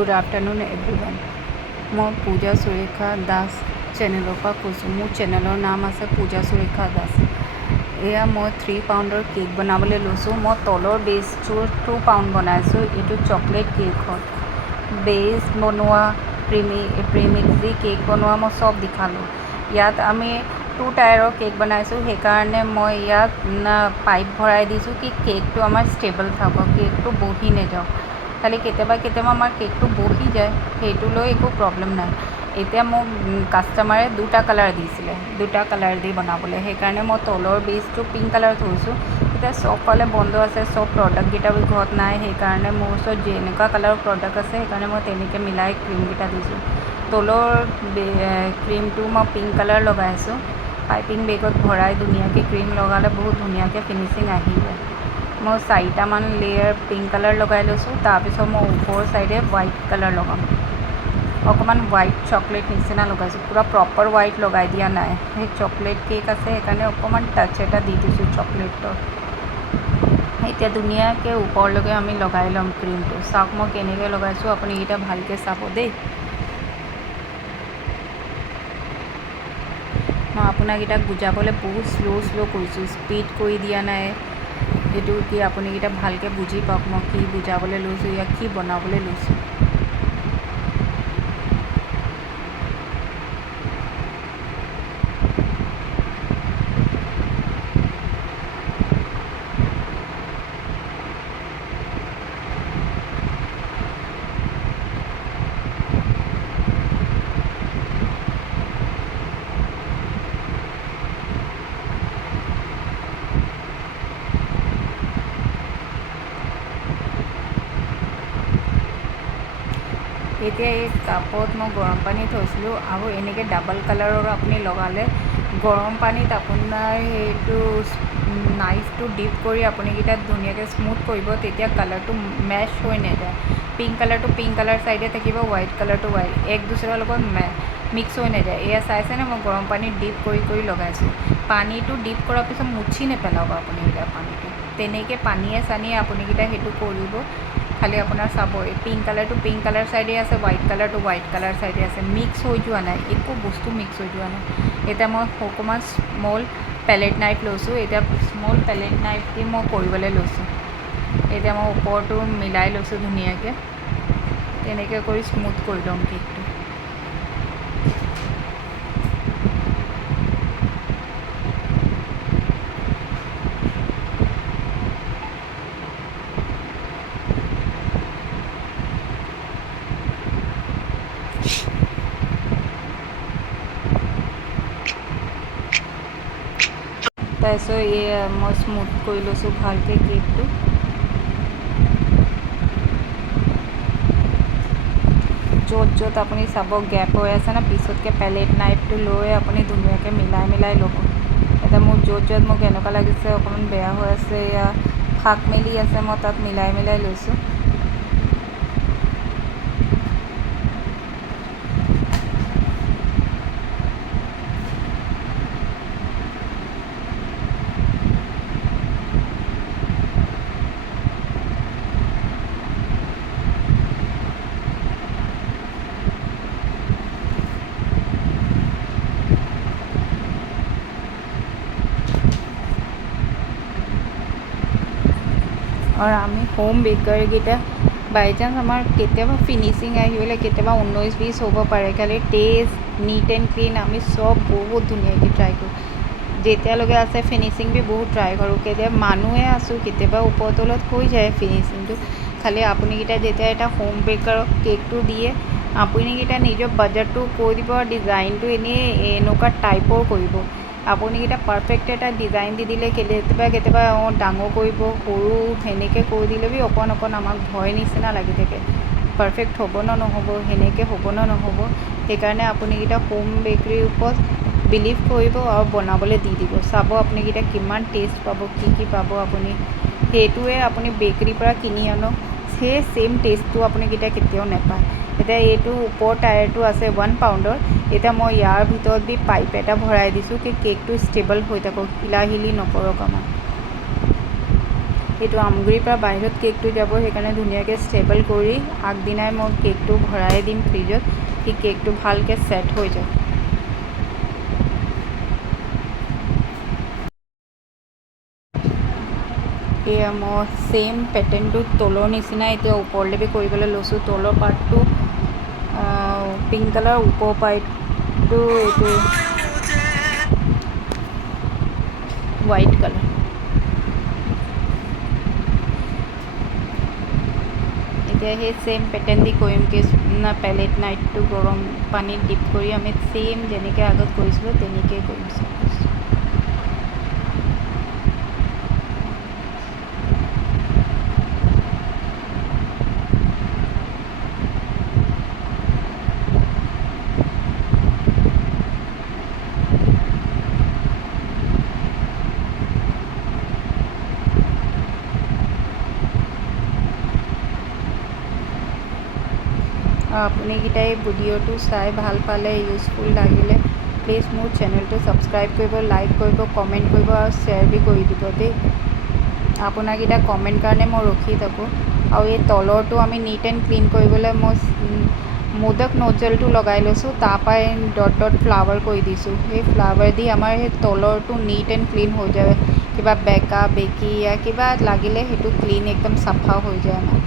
Good afternoon everyone. मैं पूजा सुरेखा दास channel पर कैसा मोर चैनलर नाम आसे पूजा सुरेखा दास। एया मैं 3 पाउंडर केक बनाबले लैसो। मैं तलर बेसटो 2 पाउंड बनाइसो। ये चॉकलेट केक है। बेस बनवा प्रेमिक्सी केक बनवा मैं सब दिखालो। इतना आमी 2 टायर केक बनाइसो। हेकारणे मैं इतना पाइप भराई दिसो कि केक तो आमार स्टेबल थक, केक तो बहि नाजाओ। खाली केतियाबा आमार केक तो बहि जाए, हेतुलै एको प्रब्लेम नाइ। एतिया मोक कास्टमारे 2टा कालार दिसिले, 2टा कालार दी बनाबले। हेकारणे मैं तलर बेसटो पिंक कालार थैसो। एतिया सब फाले बंद आछे, सब प्रडक्ट गिटा घरत नाइ। हेकारणे मोर ओसर जेनेकुवा कालार प्रडक्ट आछे हेकारणे मैं तेनेके मिलाई क्रीम गिटा दिसो। तलर क्रीम तो मैं पिंक कालार लगाइसो। पाइपिंग बेगत भराई धुनियाके क्रीम लगाले बहुत धुनियाके फिनिशिंग आहि जाय। मैं 4टामान लेयर पिंक कालार लगाई लैसो। तारपिছত मैं ऊपर साइडे व्हाइट कालार लगाम। अकमान व्हाइट चॉकलेट निचिना लगाइसो। पूरा प्रपर व्हाइट लगाई दिया नाइ। हे चॉकलेट केक आछे हेकारणे अकमान टाच एटा दी दिसो चॉकलेटर। एतिया धुनियाके ऊपरলৈके आमी लगाई लम क्रीमটো। चाওক मैं केनेके लगाइसो, आपुनि एटा भालके चाब देই। मैं आपनाक इटा बुझाबले बहुत स्लो करिसो, स्पीड करि दिया नाइ। एटु कि आपुनि इटा भालके बुझि पाওক मैं कि बुझाबले लैसो या कि बनाबले लैसो। এতিয়া এই কাপত মই গৰম পানী থৈছিলোঁ আৰু এনেকৈ ডাবল কালাৰৰ আপুনি লগালে গৰম পানীত আপোনাৰ সেইটো নাইফটো ডিপ কৰি আপুনি কেইটা ধুনীয়াকৈ স্মুথ কৰিব। তেতিয়া কালাৰটো মেচ হৈ নাযায়। পিংক কালাৰটো পিংক কালাৰ চাইডে থাকিব, হোৱাইট কালাৰটো হোৱাইট, এক দুসৰাৰ লগত মিক্স হৈ নাযায়। এয়া চাইছেনে মই গৰম পানীত ডিপ কৰি লগাইছোঁ। পানীটো ডিপ কৰাৰ পিছত মুচি নেপেলাব আপুনি কেইটা পানীটো। তেনেকৈ পানীয়ে চানীয়ে আপুনি কেইটা সেইটো কৰিব। খালি আপোনাৰ চাব এই পিংক কালাৰটো পিংক কালাৰ চাইডে আছে, হোৱাইট কালাৰটো হোৱাইট কালাৰ চাইডে আছে। মিক্স হৈ যোৱা নাই, একো বস্তু মিক্স হৈ যোৱা নাই। এতিয়া মই অকণমান স্মল পেলেট নাইফ লৈছোঁ। এতিয়া স্মল পেলেট নাইফ দি মই কৰিবলৈ লৈছোঁ। এতিয়া মই ওপৰটো মিলাই লৈছোঁ ধুনীয়াকৈ। তেনেকৈ কৰি স্মুথ কৰি ল'ম কেকটো। তাৰপিছত মই স্মুথ কৰি লৈছোঁ ভালকৈ কেকটো। য'ত আপুনি চাব গেপ হৈ আছে না, পিছতকৈ পেলেট নাইফটো লৈ আপুনি ধুনীয়াকৈ মিলাই ল'ব। এতিয়া মোৰ য'ত মোক এনেকুৱা লাগিছে অকণমান বেয়া হৈ আছে, এয়া ফাক মেলি আছে, মই তাত মিলাই লৈছোঁ। और आमी होम बेकर गीटा बाई चान्स आमार केतियाबा फिनिशिंग आहिबले केतियाबा 19-20 होब पारे। खाली टेस्ट नीट एंड क्लीन आमी सब बहुत धुनियाके ट्राई करूँ। जेतियालगे आछे फिनिशिंग भी बहुत ट्राई करूँ। केतियाबा मानुहे आसो केतियाबा ओपर तलत हो जाए फिनिशिंगटो। खाली आपुनि गीटा जेतिया एटा होम बेकर केकटो दिए आपुनि गीटा निजर बाजेटटो কৈ দিব, डिजाइनटो एने एनेकुवा टाइपर करिब। आपुनि गीटा पारफेक्ट एटा डिजाइन दी दिले केतियाबा डाঙर करिब सरू हेनेके কৈ दिले भी अकण आमाक भय निचिना लागि थाके। पारफेक्ट हब ना नहब, हेनेके हब ना नहब। हेकारणे आपुनि गीटा होम बेकरीर ओपৰত बिलिभ करिब और बनाबले दी দিব। चाब आपुनि गीटा किमान टेस्ट पाब, कि पाब आपुनि हेतुए आपुनि बेकरीर পৰা किनि आनक সেই सेम टेस्टটো आपुनि गीटा केতিয়াও नापाय। এতিয়া এইটো ওপৰ টায়াৰটো আছে 1 পাউণ্ডৰ। এতিয়া মই ইয়াৰ ভিতৰত দি পাইপ এটা ভৰাই দিছোঁ কি কেকটো ষ্টেবল হৈ থাকক, হিলাহিলি নকৰক আমাৰ। এইটো আমগুৰিৰ পৰা বাহিৰত কেকটো যাব, সেইকাৰণে ধুনীয়াকৈ ষ্টেবল কৰি আগদিনাই মই কেকটো ভৰাই দিম ফ্ৰিজত, কি কেকটো ভালকৈ ছেট হৈ যায়। এয়া মই ছেইম পেটাৰ্ণটো তলৰ নিচিনা এতিয়া ওপৰলৈকে কৰিবলৈ লৈছোঁ। তলৰ পাৰ্টটো পিংক কালাৰ, ওপৰ পাৰ্টটো এইটো হোৱাইট কালাৰ। এতিয়া সেই ছেইম পেটাৰ্ণ দি কৰিম কি পেলেট নাইটটো গৰম পানীত ডিপ কৰি আমি ছেইম যেনেকৈ আগত কৰিছিলোঁ তেনেকৈ কৰিম। আপুনিকেইটাই এই ভিডিঅ'টো চাই ভাল পালে, ইউজফুল লাগিলে প্লিজ মোৰ চেনেলটো ছাবস্ক্ৰাইব কৰিব, লাইক কৰিব, কমেণ্ট কৰিব আৰু শ্বেয়াৰ বি কৰি দিব দেই। আপোনাৰকেইটা কমেণ্ট কাৰণে মই ৰখি থাকোঁ। আৰু এই তলৰটো আমি নীট এণ্ড ক্লিন কৰিবলৈ মই মোদক নজলটো লগাই লৈছোঁ, তাৰপৰা ডট ডট ফ্লাৱাৰ কৰি দিছোঁ। সেই ফ্লাৱাৰ দি আমাৰ সেই তলৰটো নীট এণ্ড ক্লিন হৈ যায়, কিবা বেকা বেকি या কিবা লাগিলে সেইটো ক্লিন একদম চাফা হৈ যায় আমাৰ।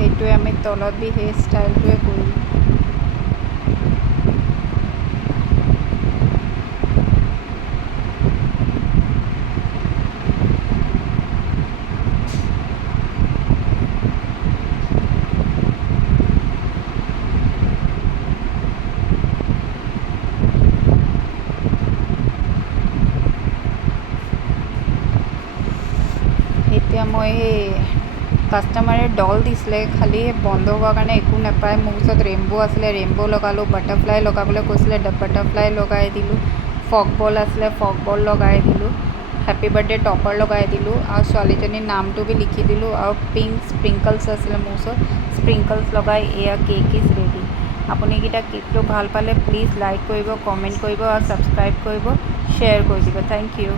সেইটোৱে আমি তলত দি সেই ষ্টাইলটোৱে কৰিম। এতিয়া মই সেই কাষ্টমাৰে ডল দিছিলে, খালি বন্ধ হোৱাৰ কাৰণে একো নাপায়। মোৰ ওচৰত ৰেইনব' আছিলে, ৰেইনব' লগালোঁ। বাটাৰফ্লাই লগাবলৈ কৈছিলে, বাটাৰফ্লাই লগাই দিলোঁ। ফগ বল আছিলে, ফগ বল লগাই দিলোঁ। হেপী বাৰ্থডে টপাৰ লগাই দিলোঁ আৰু ছোৱালীজনীৰ নামটো বি লিখি দিলোঁ। আৰু পিংক স্প্ৰিংকলছ আছিলে মোৰ ওচৰত, স্প্ৰিংকলছ লগাই এয়া কেক ইজ ৰেডি। আপুনিকেইটা কেকটো ভাল পালে প্লিজ লাইক কৰিব, কমেণ্ট কৰিব আৰু ছাবস্ক্ৰাইব কৰিব, শ্বেয়াৰ কৰি দিব। Thank U.